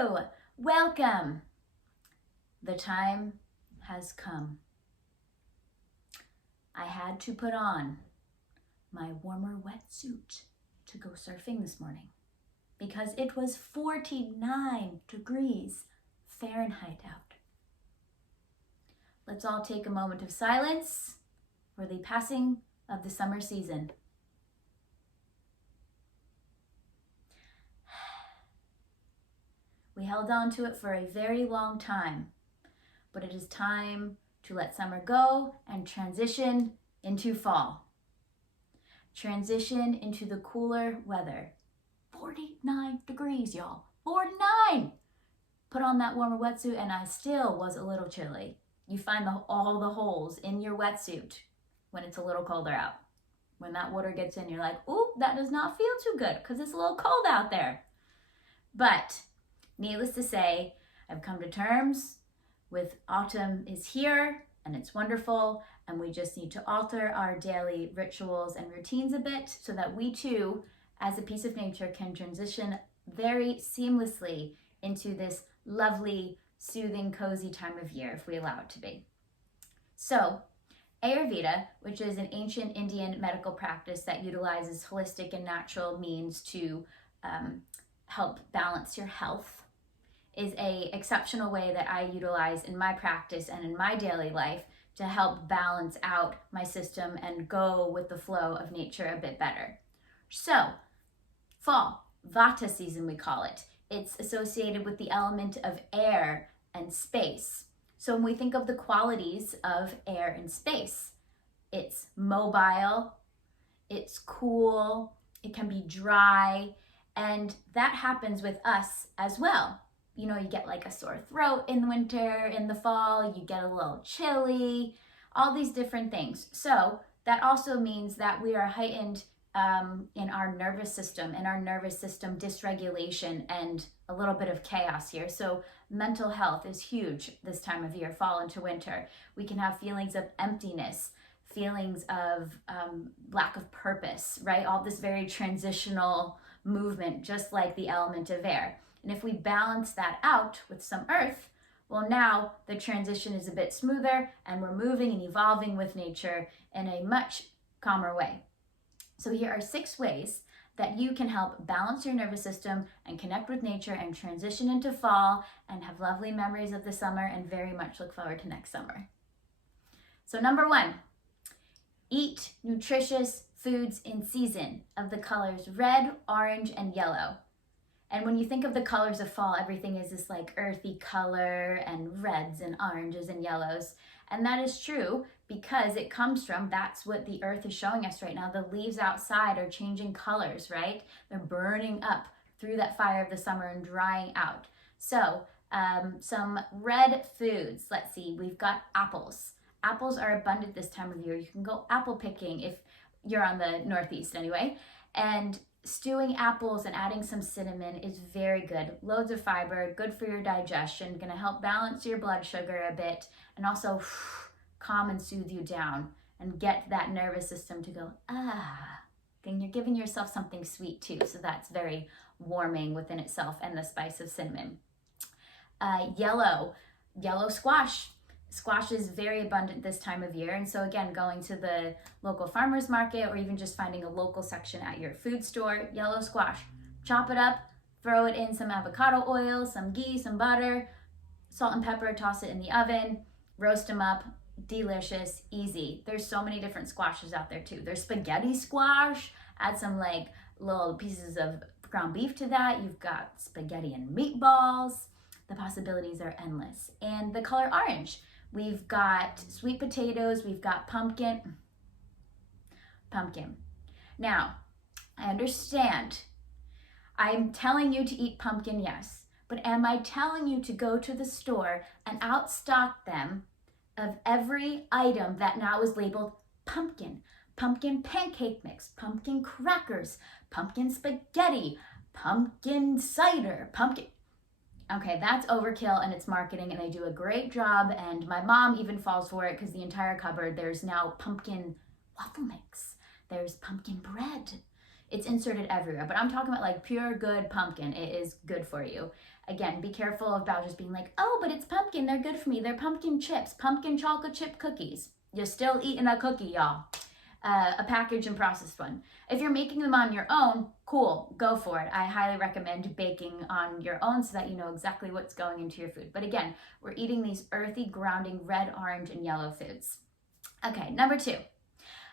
Hello, welcome. The time has come. I had to put on my warmer wetsuit to go surfing this morning because it was 49 degrees Fahrenheit out. Let's all take a moment of silence for the passing of the summer season. We held on to it for a very long time, but it is time to let summer go and transition into fall. Transition into the cooler weather. 49 degrees, y'all. 49! Put on that warmer wetsuit and I still was a little chilly. You find all the holes in your wetsuit when it's a little colder out. When that water gets in, you're like, ooh, that does not feel too good because it's a little cold out there. But needless to say, I've come to terms with autumn is here and it's wonderful, and we just need to alter our daily rituals and routines a bit so that we too, as a piece of nature, can transition very seamlessly into this lovely, soothing, cozy time of year if we allow it to be. So, Ayurveda, which is an ancient Indian medical practice that utilizes holistic and natural means to help balance your health, is an exceptional way that I utilize in my practice and in my daily life to help balance out my system and go with the flow of nature a bit better. So, fall, Vata season we call it. It's associated with the element of air and space. So when we think of the qualities of air and space, it's mobile, it's cool, it can be dry, and that happens with us as well. You know, you get like a sore throat in the winter, in the fall, you get a little chilly, all these different things. So that also means that we are heightened in our nervous system dysregulation and a little bit of chaos here. So mental health is huge this time of year, fall into winter. We can have feelings of emptiness, feelings of lack of purpose, right? All this very transitional movement, just like the element of air. And if we balance that out with some earth, well, now the transition is a bit smoother and we're moving and evolving with nature in a much calmer way. So here are 6 ways that you can help balance your nervous system and connect with nature and transition into fall and have lovely memories of the summer and very much look forward to next summer. So number 1, eat nutritious foods in season of the colors red, orange, and yellow. And when you think of the colors of fall, everything is this like earthy color and reds and oranges and yellows. And that is true because it comes from, that's what the earth is showing us right now. The leaves outside are changing colors, right? They're burning up through that fire of the summer and drying out. So some red foods, let's see, we've got apples. Apples are abundant this time of year. You can go apple picking if you're on the Northeast anyway. And stewing apples and adding some cinnamon is very good. Loads of fiber, good for your digestion, gonna help balance your blood sugar a bit, and also calm and soothe you down and get that nervous system to go, and you're giving yourself something sweet too, so that's very warming within itself, and the spice of cinnamon. Yellow squash. Squash is very abundant this time of year, and so again, going to the local farmer's market or even just finding a local section at your food store, yellow squash, chop it up, throw it in some avocado oil, some ghee, some butter, salt and pepper, toss it in the oven, roast them up, delicious, easy. There's so many different squashes out there too. There's spaghetti squash, add some like little pieces of ground beef to that. You've got spaghetti and meatballs. The possibilities are endless. And the color orange. We've got sweet potatoes, we've got pumpkin. Now, I understand. I'm telling you to eat pumpkin, yes, but am I telling you to go to the store and outstock them of every item that now is labeled pumpkin? Pumpkin pancake mix, pumpkin crackers, pumpkin spaghetti, pumpkin cider, pumpkin. Okay, that's overkill and it's marketing, and they do a great job, and my mom even falls for it because the entire cupboard, there's now pumpkin waffle mix, there's pumpkin bread, It's inserted everywhere, but I'm talking about like pure good pumpkin. It is good for you. Again, be careful about just being like, oh, but it's pumpkin, they're good for me. They're pumpkin chips, pumpkin chocolate chip cookies. You're still eating a cookie, y'all. A packaged and processed one. If you're making them on your own, cool, go for it. I highly recommend baking on your own so that you know exactly what's going into your food. But again, we're eating these earthy, grounding red, orange, and yellow foods. Okay, number 2,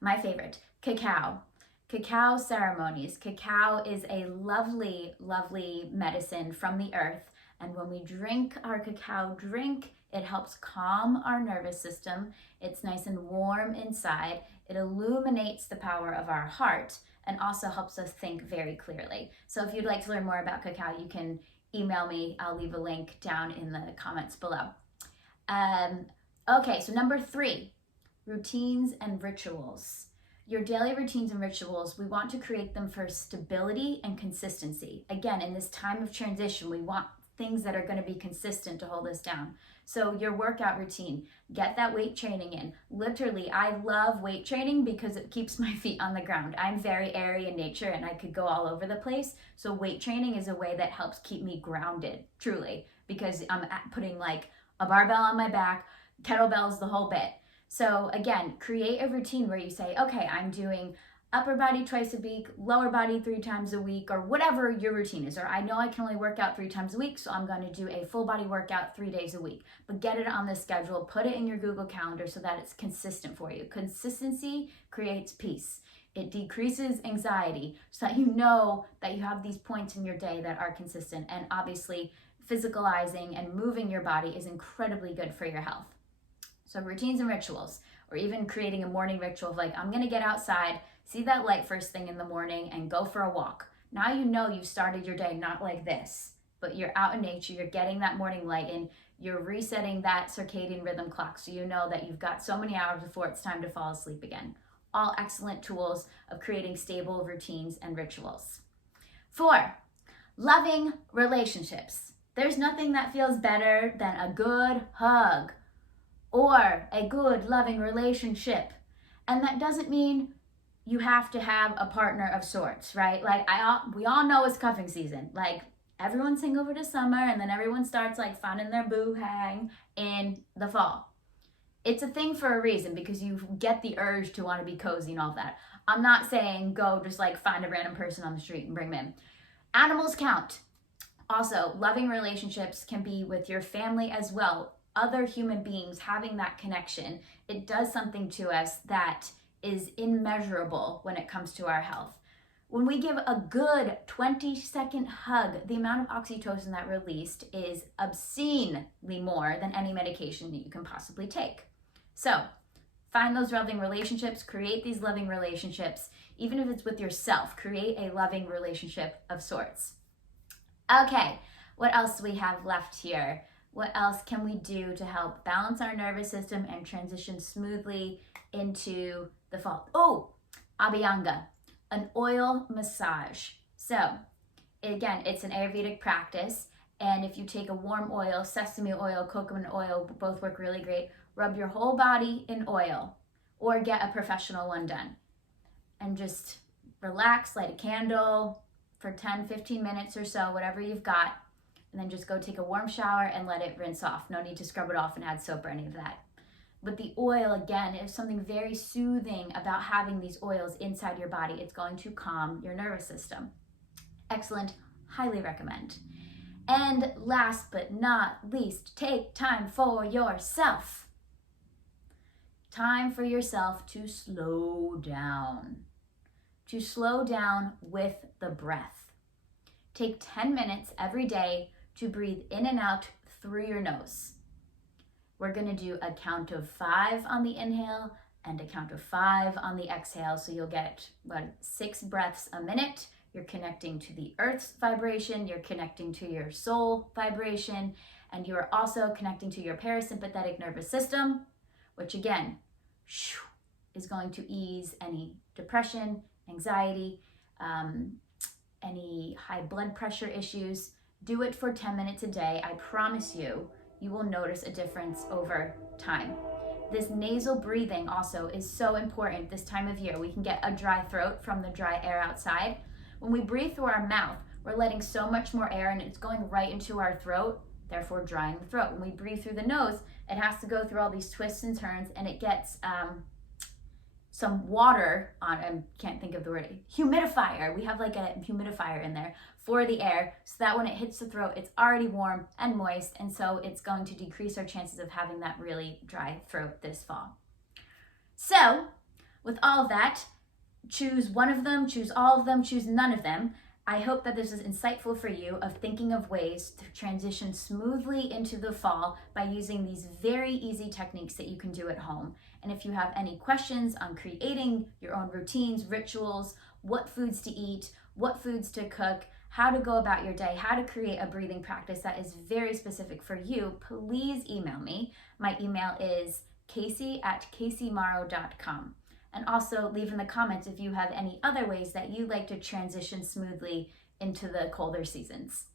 my favorite, cacao. Cacao ceremonies. Cacao is a lovely, lovely medicine from the earth. And when we drink our cacao drink, it helps calm our nervous system. It's nice and warm inside. It illuminates the power of our heart and also helps us think very clearly. So if you'd like to learn more about cacao, you can email me. I'll leave a link down in the comments below. Okay, so number 3, routines and rituals. Your daily routines and rituals, we want to create them for stability and consistency. Again, in this time of transition, we want things that are going to be consistent to hold us down. So your workout routine, get that weight training in. Literally, I love weight training because it keeps my feet on the ground. I'm very airy in nature and I could go all over the place. So weight training is a way that helps keep me grounded, truly, because I'm putting like a barbell on my back, kettlebells, the whole bit. So again, create a routine where you say, okay, I'm doing upper body twice a week, lower body 3 times a week, or whatever your routine is. Or I know I can only work out 3 times a week, so I'm going to do a full body workout 3 days a week. But get it on the schedule, put it in your Google Calendar so that it's consistent for you. Consistency creates peace. It decreases anxiety so that you know that you have these points in your day that are consistent. And obviously, physicalizing and moving your body is incredibly good for your health. So routines and rituals, or even creating a morning ritual of like, I'm going to get outside, see that light first thing in the morning and go for a walk. Now you know you've started your day not like this, but you're out in nature, you're getting that morning light in, you're resetting that circadian rhythm clock so you know that you've got so many hours before it's time to fall asleep again. All excellent tools of creating stable routines and rituals. 4, loving relationships. There's nothing that feels better than a good hug or a good loving relationship. And that doesn't mean you have to have a partner of sorts, right? Like we all know it's cuffing season. Like everyone's single over the summer and then everyone starts like finding their boo hang in the fall. It's a thing for a reason because you get the urge to want to be cozy and all that. I'm not saying go just like find a random person on the street and bring them in. Animals count. Also, loving relationships can be with your family as well. Other human beings, having that connection, it does something to us that is immeasurable when it comes to our health. When we give a good 20-second hug, the amount of oxytocin that released is obscenely more than any medication that you can possibly take. So find those loving relationships, create these loving relationships, even if it's with yourself, create a loving relationship of sorts. Okay, what else do we have left here? What else can we do to help balance our nervous system and transition smoothly into the fall? Oh, Abhyanga, an oil massage. So again, it's an Ayurvedic practice. And if you take a warm oil, sesame oil, coconut oil, both work really great, rub your whole body in oil or get a professional one done. And just relax, light a candle for 10, 15 minutes or so, whatever you've got. And then just go take a warm shower and let it rinse off. No need to scrub it off and add soap or any of that. But the oil, again, is something very soothing about having these oils inside your body. It's going to calm your nervous system. Excellent. Highly recommend. And last but not least, take time for yourself. Time for yourself to slow down. To slow down with the breath. Take 10 minutes every day to breathe in and out through your nose. We're going to do a count of 5 on the inhale and a count of 5 on the exhale. So you'll get 6 breaths a minute. You're connecting to the earth's vibration. You're connecting to your soul vibration. And you are also connecting to your parasympathetic nervous system, which again, is going to ease any depression, anxiety, any high blood pressure issues. Do it for 10 minutes a day. I promise you, you will notice a difference over time. This nasal breathing also is so important this time of year. We can get a dry throat from the dry air outside. When we breathe through our mouth, we're letting so much more air and it's going right into our throat, therefore drying the throat. When we breathe through the nose, it has to go through all these twists and turns, and it gets some water on, I can't think of the word, humidifier. We have like a humidifier in there for the air, so that when it hits the throat, it's already warm and moist, and so it's going to decrease our chances of having that really dry throat this fall. So with all of that, choose one of them, choose all of them, choose none of them. I hope that this is insightful for you of thinking of ways to transition smoothly into the fall by using these very easy techniques that you can do at home. And if you have any questions on creating your own routines, rituals, what foods to eat, what foods to cook, how to go about your day, how to create a breathing practice that is very specific for you, please email me. My email is casey@caseymorrow.com. And also leave in the comments if you have any other ways that you like to transition smoothly into the colder seasons.